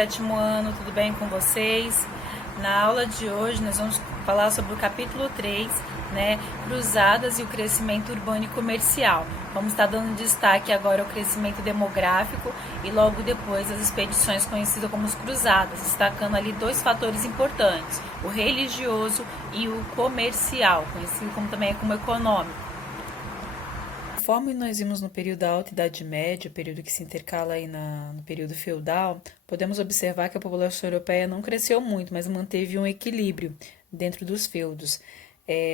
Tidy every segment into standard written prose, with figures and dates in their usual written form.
sétimo ano, tudo bem com vocês? Na aula de hoje nós vamos falar sobre o capítulo 3, né, Cruzadas e o crescimento urbano e comercial. Vamos estar dando destaque agora ao crescimento demográfico e logo depois as expedições conhecidas como as cruzadas, destacando ali dois fatores importantes, o religioso e o comercial, conhecido também como econômico. Conforme nós vimos no período da Alta Idade Média, período que se intercala aí no período feudal, podemos observar que a população europeia não cresceu muito, mas manteve um equilíbrio dentro dos feudos.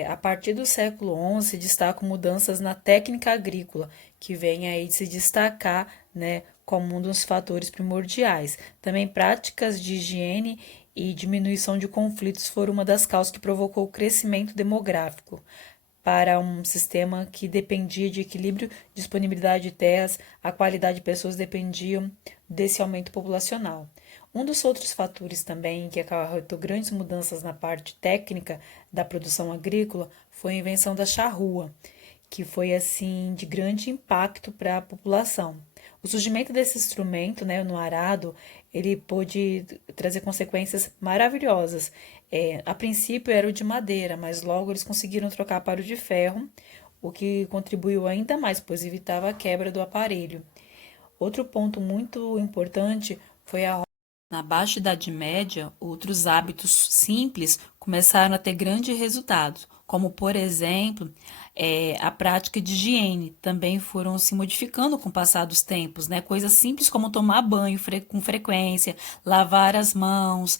A partir do século XI se destacam mudanças na técnica agrícola, que vem aí de se destacar, né, como um dos fatores primordiais. Também práticas de higiene e diminuição de conflitos foram uma das causas que provocou o crescimento demográfico para um sistema que dependia de equilíbrio, disponibilidade de terras, a qualidade de pessoas dependiam desse aumento populacional. Um dos outros fatores também que acarretou grandes mudanças na parte técnica da produção agrícola foi a invenção da charrua, que foi assim de grande impacto para a população. O surgimento desse instrumento, né, no arado, ele pôde trazer consequências maravilhosas. A princípio era o de madeira, mas logo eles conseguiram trocar para o de ferro, o que contribuiu ainda mais, pois evitava a quebra do aparelho. Outro ponto muito importante foi a na Baixa Idade Média, outros hábitos simples começaram a ter grandes resultados, como, por exemplo, a prática de higiene. Também foram se modificando com o passar dos tempos, né? Coisas simples como tomar banho com frequência, lavar as mãos,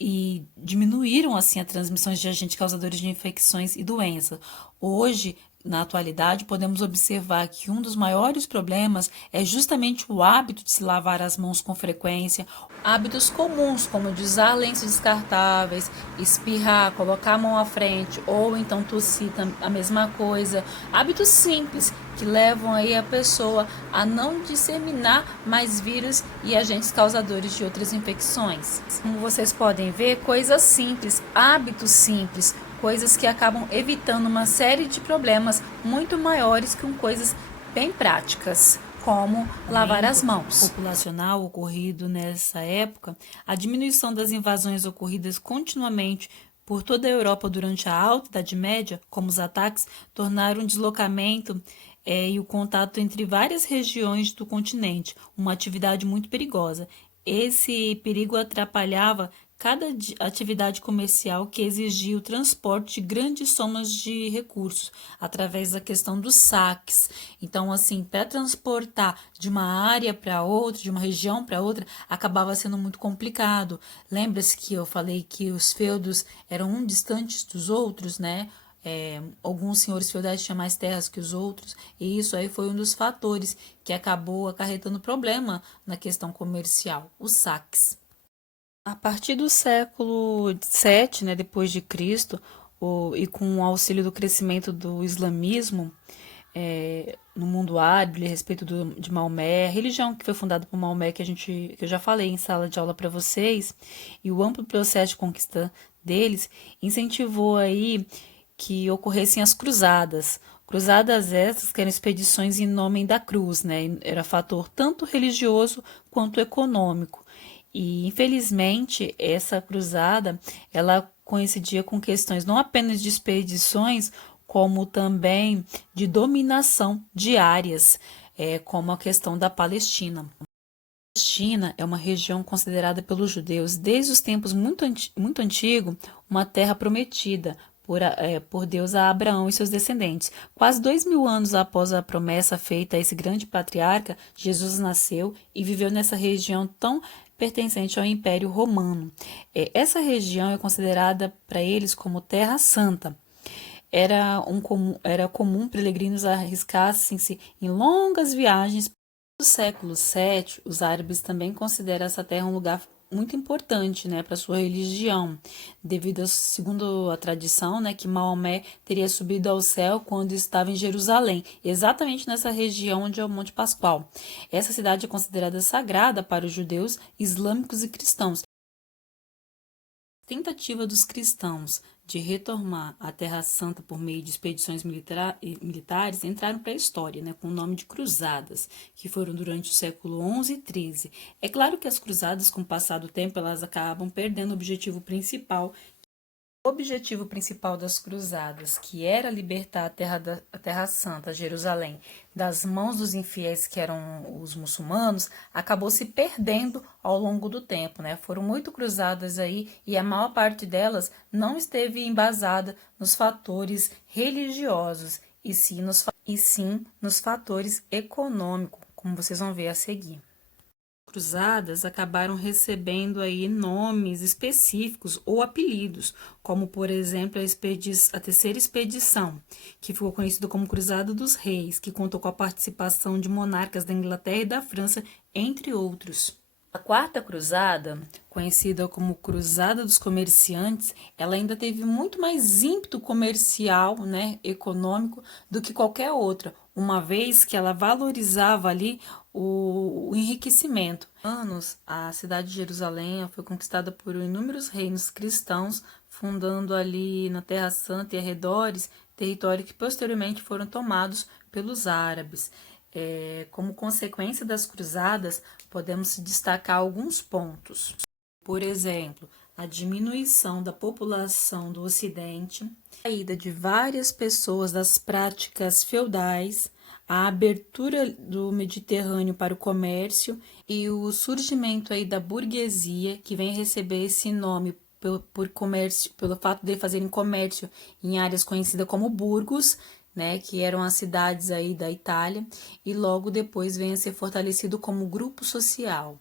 e diminuíram assim a transmissão de agentes causadores de infecções e doenças. Hoje, na atualidade, podemos observar que um dos maiores problemas é justamente o hábito de se lavar as mãos com frequência, hábitos comuns como de usar lenços descartáveis, espirrar, colocar a mão à frente ou então tossir, a mesma coisa, hábitos simples que levam aí a pessoa a não disseminar mais vírus e agentes causadores de outras infecções. Como vocês podem ver, coisas simples, hábitos simples, coisas que acabam evitando uma série de problemas muito maiores que coisas bem práticas, como lavar as mãos. Populacional ocorrido nessa época, a diminuição das invasões ocorridas continuamente por toda a Europa durante a Alta Idade Média, como os ataques, tornaram o deslocamento e o contato entre várias regiões do continente uma atividade muito perigosa. Esse perigo atrapalhava cada atividade comercial que exigia o transporte de grandes somas de recursos através da questão dos saques. Então, assim, para transportar de uma área para outra, de uma região para outra, acabava sendo muito complicado. Lembra-se que eu falei que os feudos eram um distantes dos outros, né? Alguns senhores feudais tinham mais terras que os outros, e isso aí foi um dos fatores que acabou acarretando problema na questão comercial, os saques. A partir do século VII, né, depois de Cristo, e com o auxílio do crescimento do islamismo no mundo árabe, a respeito de Maomé, a religião que foi fundada por Maomé, que eu já falei em sala de aula para vocês, e o amplo processo de conquista deles, incentivou aí que ocorressem as cruzadas. Cruzadas essas que eram expedições em nome da cruz, né? Era fator tanto religioso quanto econômico. E, infelizmente, essa cruzada, ela coincidia com questões não apenas de expedições, como também de dominação de áreas, como a questão da Palestina. A Palestina é uma região considerada pelos judeus, desde os tempos muito antigos, uma terra prometida por Deus a Abraão e seus descendentes. Quase 2000 anos após a promessa feita a esse grande patriarca, Jesus nasceu e viveu nessa região tão pertencente ao Império Romano. Essa região é considerada para eles como Terra Santa. Era comum peregrinos arriscassem-se em longas viagens. No século VII, os árabes também consideram essa terra um lugar muito importante, né, para sua religião, devido segundo a tradição, né, que Maomé teria subido ao céu quando estava em Jerusalém, exatamente nessa região onde é o Monte Pascoal. Essa cidade é considerada sagrada para os judeus, islâmicos e cristãos. Tentativa dos cristãos de retomar a Terra Santa por meio de expedições militares entraram para a história, né, com o nome de cruzadas, que foram durante o século XI e XIII. É claro que as cruzadas, com o passar do tempo, elas acabam perdendo o objetivo principal. O objetivo principal das cruzadas, que era libertar a Terra Santa, Jerusalém, das mãos dos infiéis que eram os muçulmanos, acabou se perdendo ao longo do tempo, né? Foram muito cruzadas aí e a maior parte delas não esteve embasada nos fatores religiosos e sim nos fatores econômicos, como vocês vão ver a seguir. Cruzadas acabaram recebendo aí nomes específicos ou apelidos, como por exemplo a terceira expedição, que ficou conhecida como Cruzada dos Reis, que contou com a participação de monarcas da Inglaterra e da França, entre outros. A quarta cruzada, conhecida como Cruzada dos Comerciantes, ela ainda teve muito mais ímpeto comercial, né, econômico, do que qualquer outra, uma vez que ela valorizava ali o enriquecimento. A cidade de Jerusalém foi conquistada por inúmeros reinos cristãos, fundando ali na Terra Santa e arredores territórios que posteriormente foram tomados pelos árabes. Como consequência das cruzadas, podemos destacar alguns pontos. Por exemplo, a diminuição da população do Ocidente, a saída de várias pessoas das práticas feudais, a abertura do Mediterrâneo para o comércio e o surgimento aí da burguesia, que vem receber esse nome por comércio, pelo fato de fazerem comércio em áreas conhecidas como burgos, né, que eram as cidades aí da Itália, e logo depois vem a ser fortalecido como grupo social.